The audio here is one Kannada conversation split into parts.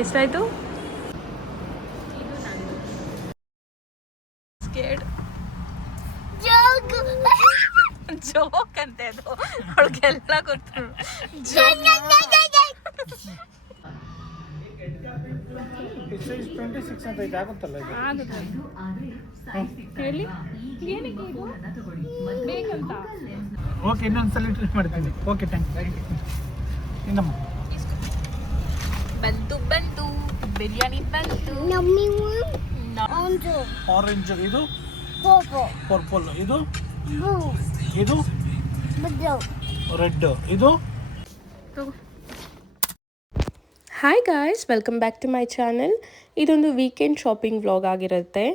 ಎಷ್ಟಾಯ್ತು? ಸ್ಕೇಡ್ ಜೋಕ್ ಅಂತೆ ಅದು, ಅವಳಿಗೆಲ್ಲ ಗೊತ್ತು. ಹೇಳಿ ಏನಕ್ಕೆ ಇದು ಬೇಕಂತ? ಓಕೆ, ಇನ್ನೊಂದ್ಸಲ ಟ್ರೀಟ್ ಮಾಡ್ತೀನಿ. Okay, thank you. ಇನ್ನಮ್ಮ ಬಂತು ಬಿರಿಯಾನಿ ಬಂತು. ಆರೆಂಜ್, ಇದು ಪರ್ಪಲ್, ಇದು ರೆಡ್, ಇದು. Hi guys, welcome back to my channel. ಇದೊಂದು ವೀಕೆಂಡ್ ಶಾಪಿಂಗ್ ವ್ಲಾಗ್ ಆಗಿರುತ್ತೆ.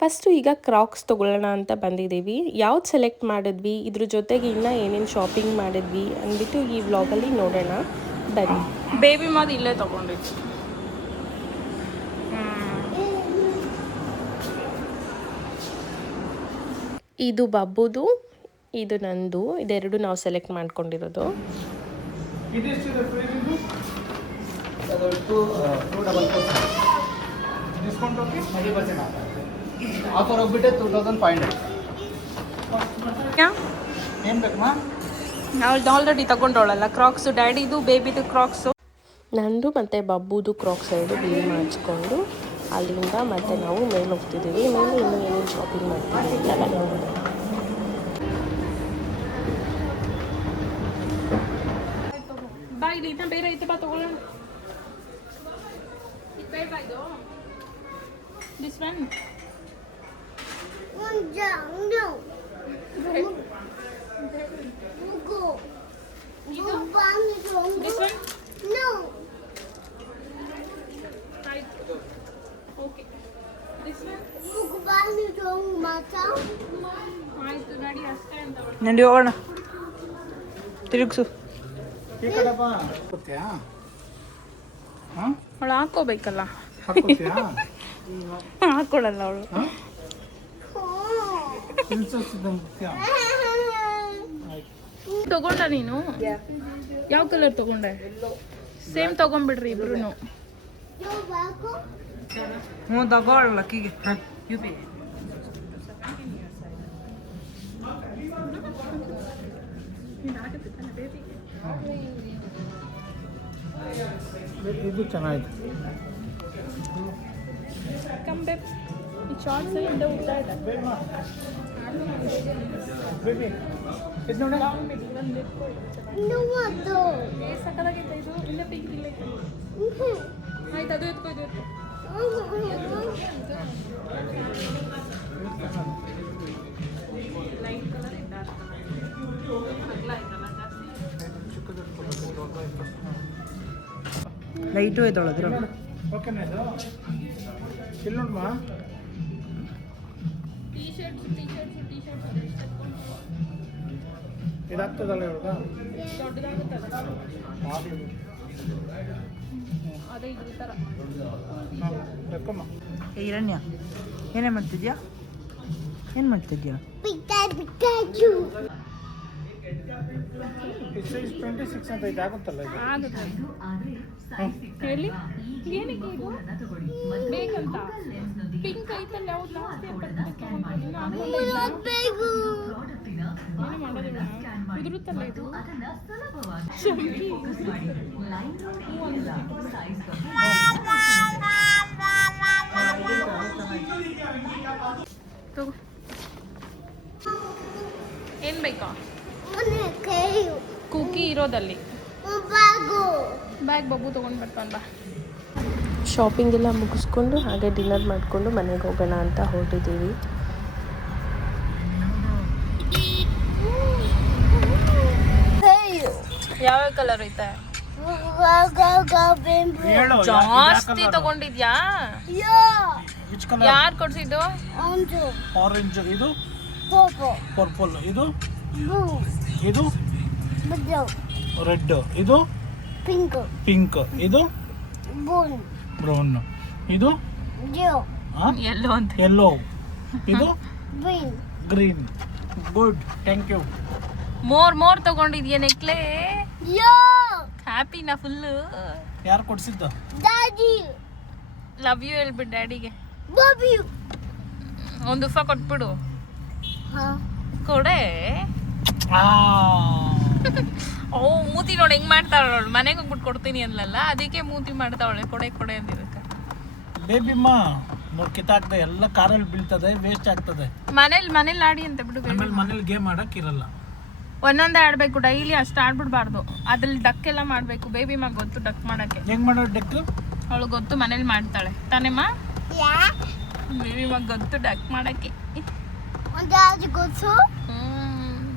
ಫಸ್ಟು ಈಗ ಕ್ರಾಕ್ಸ್ ತೊಗೊಳ್ಳೋಣ ಅಂತ ಬಂದಿದ್ದೀವಿ. ಯಾವ್ದು ಸೆಲೆಕ್ಟ್ ಮಾಡಿದ್ವಿ, ಇದ್ರ ಜೊತೆಗೆ ಇನ್ನೂ ಏನೇನು ಶಾಪಿಂಗ್ ಮಾಡಿದ್ವಿ ಅಂದ್ಬಿಟ್ಟು ಈ ವ್ಲಾಗಲ್ಲಿ ನೋಡೋಣ ಬನ್ನಿ. ಬೇಬಿ ಮಾದು ಇಲ್ಲೇ ತೊಗೊಂಡಿದ್ವಿ. ಇದು ಬಬ್ಬುದು, ಇದು ನಂದು. ಇದೆರಡು ನಾವು ಸೆಲೆಕ್ಟ್ ಮಾಡ್ಕೊಂಡಿರೋದು. ಡಿಸ್ಕೌಂಟ್ ಹೋಗಿ 20% ಆಫರ್ ಹೋಗ್ಬಿಟ್ಟೆ 2500. ಏನು ಬೇಕಮ್ಮ? ಅವಳು ಆಲ್ರೆಡಿ ತಗೊಂಡವಳಲ್ಲ ಕ್ರಾಕ್ಸು, ಡ್ಯಾಡಿದು ಬೇಬಿದು ಕ್ರಾಕ್ಸು. ನಂದು ಮತ್ತು ಬಬ್ಬುದು ಕ್ರಾಕ್ಸ್ ಎರಡು ಬಿಲ್ ಮಾಡಿಸ್ಕೊಂಡು ಅಲ್ಲಿಂದ ಮತ್ತೆ ನಾವು ಮೇಲೆ ಹೋಗ್ತಿದ್ದೀವಿ. ಮೇಲೆ ಇನ್ನೂ ಏನೇನು ಶಾಪಿಂಗ್ ಮಾಡ್ತೀವಿ ಎಲ್ಲ ನೋಡೋಣ. ಬಾ, ಇಲ್ಲಿ ಇನ್ನ ಬೇರೆ ಐತೆ, ಬಾ ತಗೊಳ್ಳೋಣ. ಇದು ಬೇಡ ಇದು, this one. This one? No. Right. Okay. This one? ಆಯ್ತು, ಗಾಡಿ ಅಷ್ಟೇ ಅಂತ. ನಡಿ ಹೋಗೋಣ, ತಿರುಗಿಸು. ಈ ಕಡೆ ಬಾ. ಹಾಕ್ಕೊತ್ಯಾ? ಹಾಂ, ಅವಳು ಹಾಕೋಬೇಕಲ್ಲ. ಹಾಕ್ಕೊತ್ಯಾ? ಹಾಕೊಳ್ಳಲ್ಲ ಅವಳು. ತಗೊಂಡ ನೀನು? ಯಾವ ಕಲರ್ ತಗೊಂಡೆ? ಸೇಮ್ ತಗೊಂಡ್ಬಿಡ್ರಿ ಇಬ್ರು. ಹ್ಞೂ ತಗೊಳ್ಳ ಅಕ್ಕಿಗೆ. ಯು ಪಿ ಇದು ಚೆನ್ನಾಗಿದೆ. ಕಂಬೆ ಈ ಶಾರ್ಟ್ಸ್ ಇಂದ ಊಟ ಇದೆ. ಬೇಬಿ ಇದು ನೋಡಿ. ಸಕ್ಕದಾಗೈತೆ ಇದು. ಇಲ್ಲ ಪಿಂಕ್ ಇಲ್ಲ. ಆಯ್ತು, ಅದು ಎತ್ಕೊ, ಇದು ಎತ್ಕೊ. ಲೈಟ್ ಕಲರ್ ಇಂದ ಅಗಲ ಐತಲ್ಲ ಜಾಸ್ತಿ. ಲೈಟು ಐತೊಳದ್ರ. ಓಕೆನಾ ಇದು? ಇಲ್ಲಿ ನೋಡಮ್ಮ. ಟೀ ಶರ್ಟ್ಸ್ ಇದಾಗ್ತದಲ್ಲ ಇವಾಗ? ದೊಡ್ಡದಾಗುತ್ತಲ್ಲ ಅದೇ ಇದ್ರ ಥರ. ಹಾಂ, ಬೇಕಮ್ಮ. ಹಿರಣ್ಯ, ಏನೇ ಮಾಡ್ತಿದ್ಯಾ? ಏನು ಮಾಡ್ತಿದ್ಯಾ? ಇದು ಸೈಜ್ 26 ಅಂತ ಇದೆ, ಆಗುತ್ತಲ್ಲ ಇದು? ಆಗುತ್ತೆ. ಹೇಳಿ ಏನಕ್ಕೆ ಇದು ಬೇಕಂತ? ಪಿಂಕ್ ಐತಲ್ಲ, ಯಾವ್ದು ಲಾಸ್ಟ್ ಏನು ಮಾಡೋದಿಲ್ಲ, ಉದುರುತ್ತಲ್ಲ ಇದು. ತಗೋ, ಏನ್ ಬೇಕಾ? ಕುಕಿ ಇರೋದಲ್ಲಿ ಬ್ಯಾಗ್ ಬಬ್ಬು ತೊಗೊಂಡು ಬರ್ತಾನೆ. ಬಾ. ಶಾಪಿಂಗ್ ಎಲ್ಲ ಮುಗಿಸ್ಕೊಂಡು ಹಾಗೆ ಡಿನ್ನರ್ ಮಾಡಿಕೊಂಡು ಮನೆಗೆ ಹೋಗೋಣ ಅಂತ ಹೊರಟಿದ್ದೀವಿ. ಯಾವ್ಯಾವ ಕಲರ್ ಐತೆ? ಜಾಸ್ತಿ ತಗೊಂಡಿದ್ಯಾ? ಯಾರು ಕೊಡ್ಸಿದ್ದು? ಆರೆಂಜ್, ಇದು ಪರ್ಪಲ್, ಇದು ರೆಡ್, ಇದು ಪಿಂಕ್, ಇದು ಬ್ರೌನ್, ಇದು ಎಲ್ಲೋ ಅಂತ. ಯೆಲ್ಲೋ, ಇದು green. Good, thank you. More ತಗೊಂಡಿದ್ಯಾ ನೆಕ್ಲೆ? ಹ್ಯಾಪಿನಾ ಫುಲ್ಲು? ಯಾರು ಕೊಡ್ಸಿದ್ದು? Daddy, ಲವ್ ಯು ಹೇಳ್ಬಿಟ್ಟು ಡ್ಯಾಡಿಗೆ love you. ಒಂದು ಉಫ ಕೊಟ್ಬಿಡು. Huh? ಕೊಡೆ. ಓ ಮೂತಿ ನೋಡಿ ಹೆಂಗ್ ಮಾಡ್ತಾವಳ ಅವಳು. ಮನೆಗೆ ಹೋಗ್ಬಿಟ್ಟು ಕೊಡ್ತೀನಿ ಅನ್ಲಲ್ಲ, ಅದಕ್ಕೆ ಮೂತಿ ಮಾಡ್ತಾವಳೆ ಕೊಡೆ ಕೊಡೆ ಅಂದಿದ್ದಕ್ಕೆ. ಬೇಬಿಮ್ಮ ನೋಡಿ ಕಿತ್ತಾಕ್ದೆ ಎಲ್ಲ ಕಾರಲ್ಲಿ ಬೀಳ್ತದೆ, ವೇಸ್ಟ್ ಆಗ್ತದೆ. ಮನೇಲಿ ಆಡಿ ಅಂತ ಬಿಡು. ಆಮೇಲೆ ಮನೇಲಿ ಗೇಮ್ ಆಡಕ್ ಇರಲ್ಲ. ಒಂದೊಂದೇ ಆಡ್ಬೇಕು ಡೈಲಿ, ಅಷ್ಟು ಆಡ್ಬಿಡ್ಬಾರ್ದು. ಅದ್ರಲ್ಲಿ ಡಕ್ ಎಲ್ಲ ಮಾಡ್ಬೇಕು. ಬೇಬಿ ಮಗ ಗೊತ್ತು ಡಕ್ ಮಾಡಕ್ಕೆ. ಹೆಂಗ್ ಮಾಡೋದು ಡೆಕ್? ಅವಳು ಗೊತ್ತು, ಮನೇಲಿ ಮಾಡ್ತಾಳೆ ತಾನೇಮ್ಮ. Yeah. ಬೇಬಿ ಮಗ ಗೊತ್ತು ಡಕ್ ಮಾಡಕ್ಕೆ. And Daddy go to?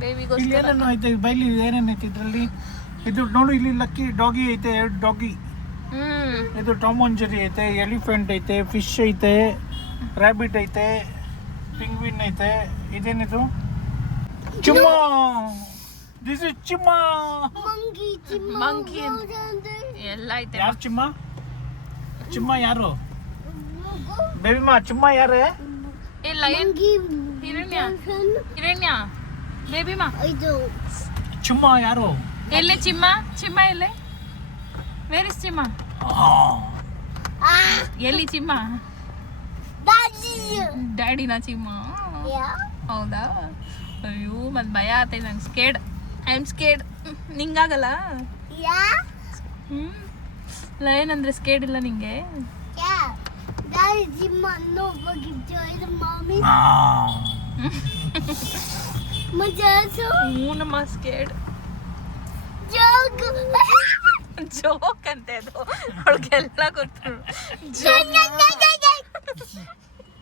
Baby ಇಲ್ಲಿ ಗೊತ್ತು. ಏನೇನು ಐತೆ ಬೈಲಿ, ಏನೇನೈತೆ ಇದ್ರಲ್ಲಿ? ಇದು ನೋಡು, ಇಲ್ಲಿ ಲಕ್ಕಿ ಡಾಗಿ ಐತೆ, 2 ಡಾಗಿ. ಇದು ಟಾಮ್ ಅಂಡ್ ಜೆರಿ ಐತೆ, ಎಲಿಫೆಂಟ್ ಐತೆ, ಫಿಶ್ ಐತೆ, ರ್ಯಾಬಿಟ್ ಐತೆ, ಪಿಂಗ್ವಿನ್ ಐತೆ. ಇದೇನಿದು? Chimma. This is Chimma. Monkey, Monkey. ಎಲ್ಲ ಐತೆ. ಯಾರು ಚಿಮ್ಮ? ಚಿಮ್ಮ ಯಾರು? ಬೇಬಿಮ್ಮ ಚಿಮ್ಮ ಯಾರೇ? ಇಲ್ಲ ಏನ್ ಹಿರಣ್ಯ ಬೇಬಿ ಮಾ. I do. ಚಿಮ್ಮ ಯಾರು? ಎಲ್ಲೇ ಚಿಮ್ಮ? ಚಿಮ್ಮ ಎಲ್ಲೇ? Where is Chimma? ಎಲ್ಲಿ ಚಿಮ್ಮ? Daddy. ಡ್ಯಾಡಿನ ಚಿಮ್ಮ? Yeah. ಹೌದಾ? ಅಯ್ಯೋ ಮತ್ ಭಯ ಆತೈತೆ ನಂಗೆ. I am scared. ನಿಂಗಾಗಲ್ಲ? Yeah. ಲಯನ್ ಅಂದ್ರೆ ಸ್ಕೇಡ್ ಇಲ್ಲ ನಿಂಗೆ? Yeah. Daddy, no, but joy the mommy. Majaso. ನಮ್ಮ ಸ್ಕೇಡ್. Joke. ಜೋಕ್ ಅಂತೆ ಅದು, ಅವಳಿಗೆಲ್ಲ ಗೊತ್ತು.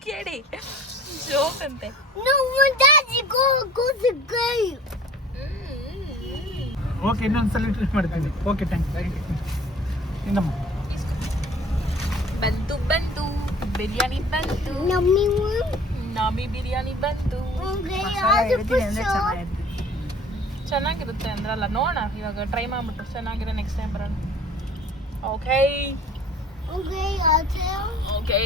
ಕೇಳಿ ಜೋಕ್ ಅಂತೆ. No, when Daddy go to game. Okay, ಇನ್ನೊಂದ್ಸಲ ಟ್ರೀಟ್ ಮಾಡ್ತೀನಿ. Okay, thank you. ಇನ್ನಮ್ಮ ಬಂತು ಬಿರಿಯಾನಿ ಬಂತು. Nummy. ನಾಮಿ ಬಿರಿಯಾನಿ ಬಂತು. Okay, I put so. ಚೆನ್ನಾಗಿರುತ್ತೆ ಅಂದ್ರಲ್ಲ, ನೋಡೋಣ ಇವಾಗ ಟ್ರೈ ಮಾಡ್ಬಿಟ್ಟು ಚೆನ್ನಾಗಿರೋ ನೆಕ್ಸ್ಟ್ ಟೈಮ್ ಬರೋಣ. Okay Okay, I'll tell. Okay